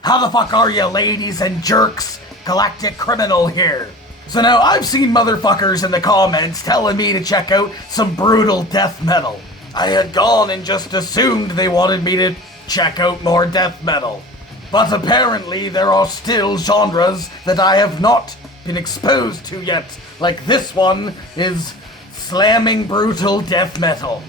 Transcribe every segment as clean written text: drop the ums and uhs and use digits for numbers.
How the fuck are you, ladies and jerks? Galactic Criminal here. So now, I've seen motherfuckers in the comments telling me to check out some brutal death metal. I had gone and just assumed they wanted me to check out more death metal. But apparently there are still genres that I have not been exposed to yet, like this one is slamming brutal death metal.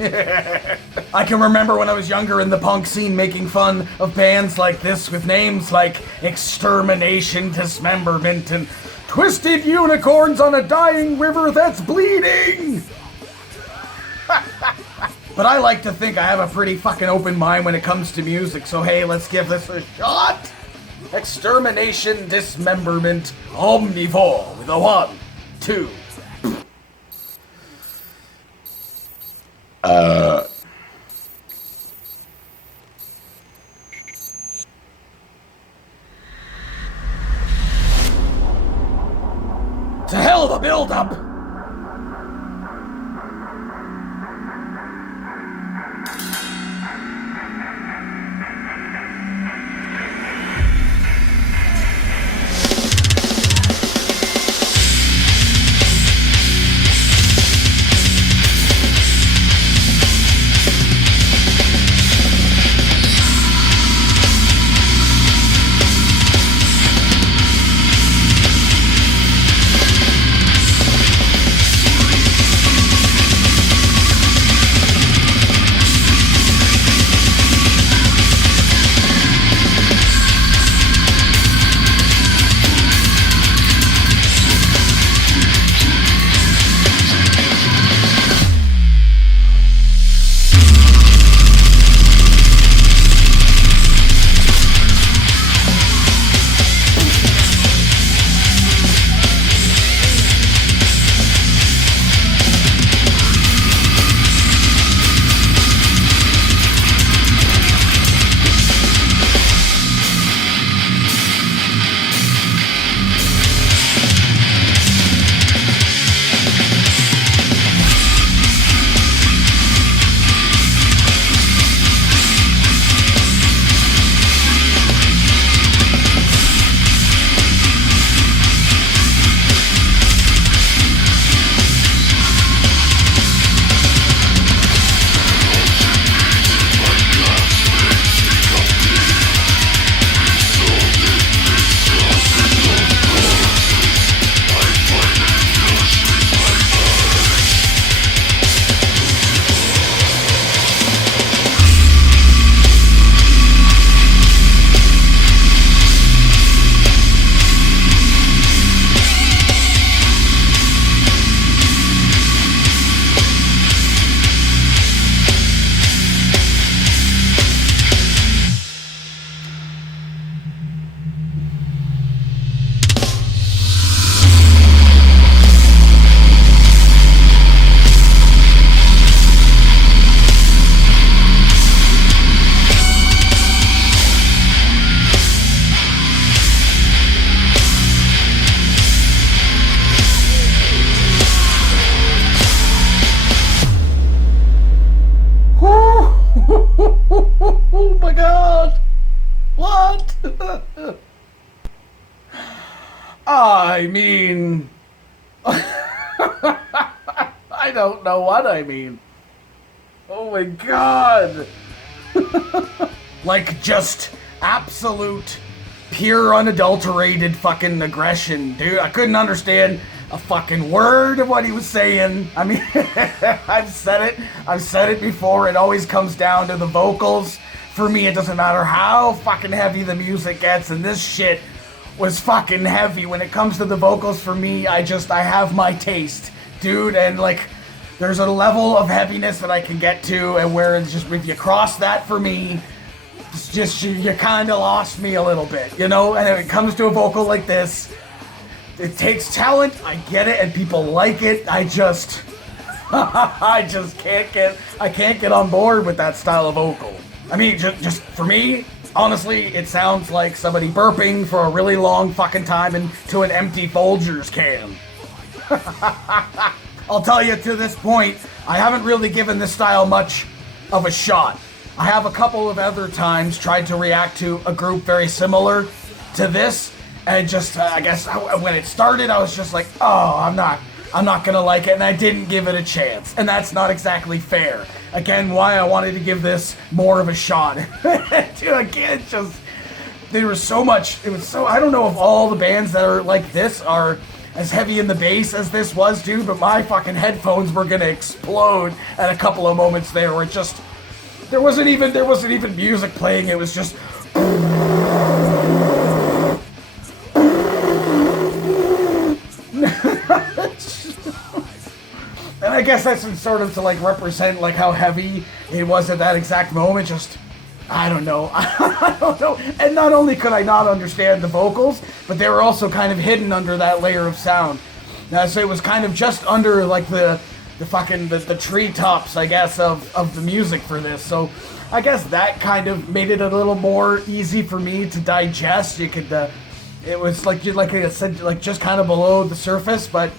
I can remember when I was younger in the punk scene making fun of bands like this with names like Extermination, Dismemberment, and Twisted Unicorns on a Dying River That's Bleeding! But I like to think I have a pretty fucking open mind when it comes to music, so hey, let's give this a shot! Extermination, Dismemberment, Omnivore with a 1, 2. It's a hell of a build-up! Oh my god! What? I mean... I don't know what I mean. Oh my god! Like, just absolute, pure, unadulterated fucking aggression, dude. I couldn't understand a fucking word of what he was saying. I mean, I've said it before, it always comes down to the vocals. For me, it doesn't matter how fucking heavy the music gets, and this shit was fucking heavy. When it comes to the vocals, for me, I have my taste, dude, and like, there's a level of heaviness that I can get to, and where it's just, if you cross that for me, it's just, you kinda lost me a little bit, you know? And when it comes to a vocal like this, it takes talent, I get it, and people like it, I just can't get on board with that style of vocal. I mean, just for me, honestly, it sounds like somebody burping for a really long fucking time into an empty Folgers can. I'll tell you, to this point, I haven't really given this style much of a shot. I have a couple of other times tried to react to a group very similar to this, and just, I guess, when it started, I was just like, oh, I'm not gonna like it, and I didn't give it a chance, and that's not exactly fair. Again, why I wanted to give this more of a shot. Dude, again, just, there was so much, it was so, I don't know if all the bands that are like this are as heavy in the bass as this was, dude, but my fucking headphones were gonna explode at a couple of moments there where it just, there wasn't even music playing, it was just... And I guess that's sort of to like represent like how heavy it was at that exact moment. Just, I don't know. I don't know. And not only could I not understand the vocals, but they were also kind of hidden under that layer of sound. So it was kind of just under like the treetops, I guess, of the music for this. So I guess that kind of made it a little more easy for me to digest. You could, it was like I said, like just kind of below the surface, but.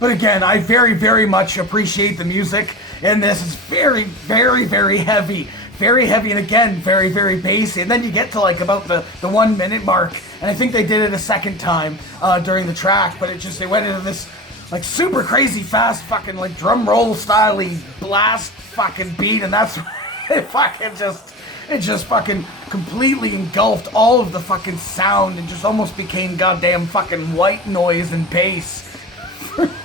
But again, I very, very much appreciate the music, and this is very, very, very heavy. Very heavy, and again, very, very bassy. And then you get to like about the 1 minute mark, and I think they did it a second time during the track, but it went into this like super crazy fast fucking like drum roll style-y blast fucking beat, and that's it just fucking completely engulfed all of the fucking sound and just almost became goddamn fucking white noise and bass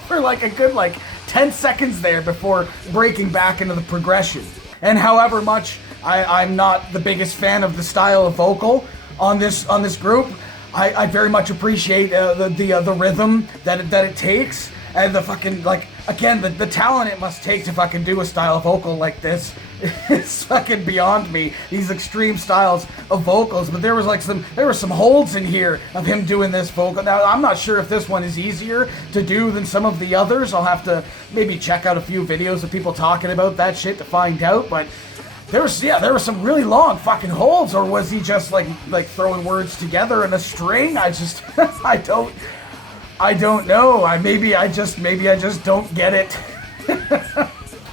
for like a good like 10 seconds there before breaking back into the progression. And however much I'm not the biggest fan of the style of vocal on this group, I very much appreciate the rhythm that it takes, and the fucking like again the talent it must take to fucking do a style of vocal like this. It's fucking beyond me, these extreme styles of vocals. But there were some holds in here of him doing this vocal. Now I'm not sure if this one is easier to do than some of the others. I'll have to maybe check out a few videos of people talking about that shit to find out. But there were some really long fucking holds, or was he just like throwing words together in a string? I just I don't know. Maybe I just don't get it.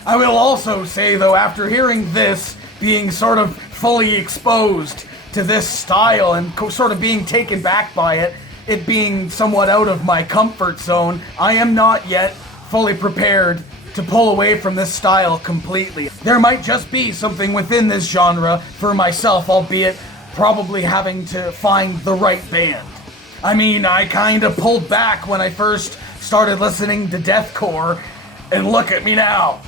I will also say, though, after hearing this, being sort of fully exposed to this style and sort of being taken back by it being somewhat out of my comfort zone, I am not yet fully prepared to pull away from this style completely. There might just be something within this genre for myself, albeit probably having to find the right band. I mean, I kind of pulled back when I first started listening to deathcore, and look at me now.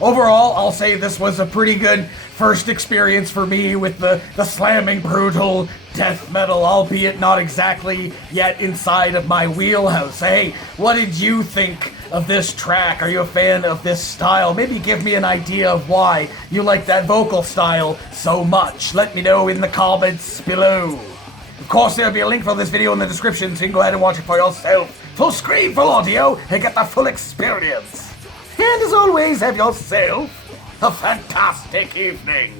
Overall, I'll say this was a pretty good first experience for me with the slamming brutal death metal, albeit not exactly yet inside of my wheelhouse. Hey, what did you think of this track? Are you a fan of this style? Maybe give me an idea of why you like that vocal style so much. Let me know in the comments below. Of course, there'll be a link for this video in the description, so you can go ahead and watch it for yourself. Full screen, full audio, and get the full experience. And as always, have yourself a fantastic evening.